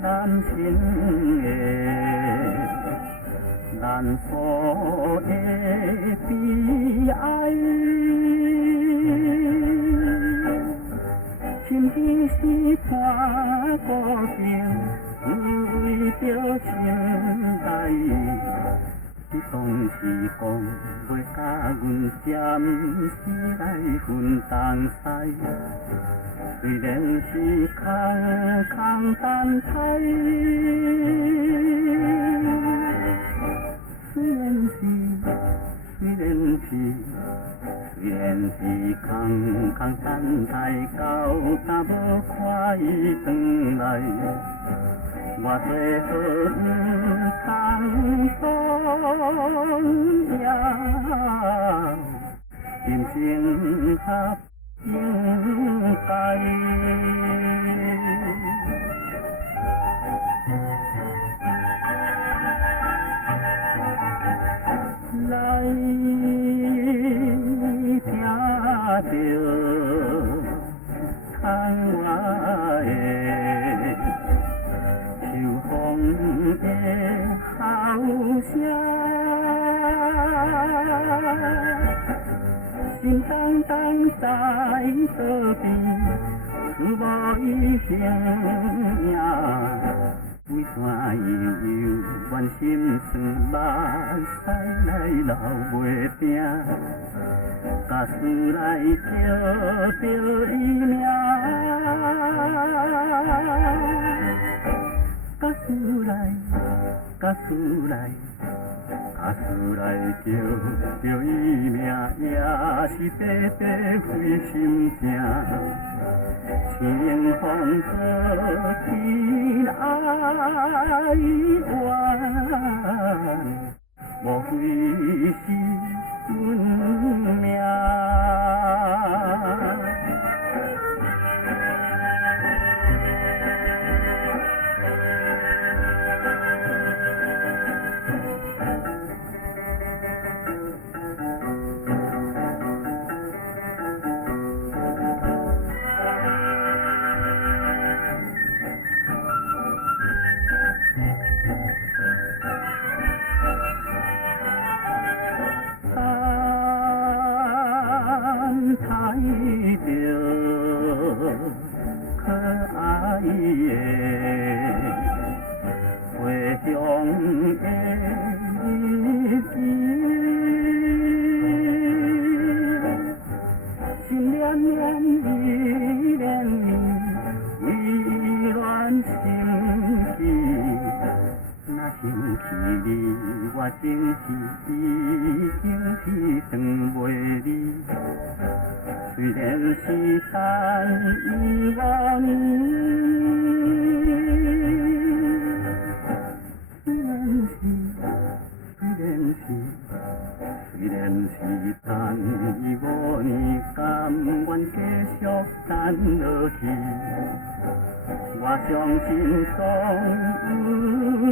咱心的，咱所的悲哀，深情是伴孤情，为着心爱。你总是讲袂甲阮暂时来分东西，虽然是空空等待，虽然是空空等待，到但无看伊转来。我最好不通放下，真情合应该。来听着看我的秋风的号声，心动动在何边，无伊形影。为啥悠悠怨心酸，目屎来流袂停？假使来叫着伊名，假使来叫着伊名，也是白白费心情。清风作天哀怨，莫非是阮命？看着可爱的回乡的日子，心念念依恋你，依恋心事。若想起你，我真是已经是断袂离。虽然是等伊5年，虽然是等伊5年，甘愿继续等落去。我相信总有一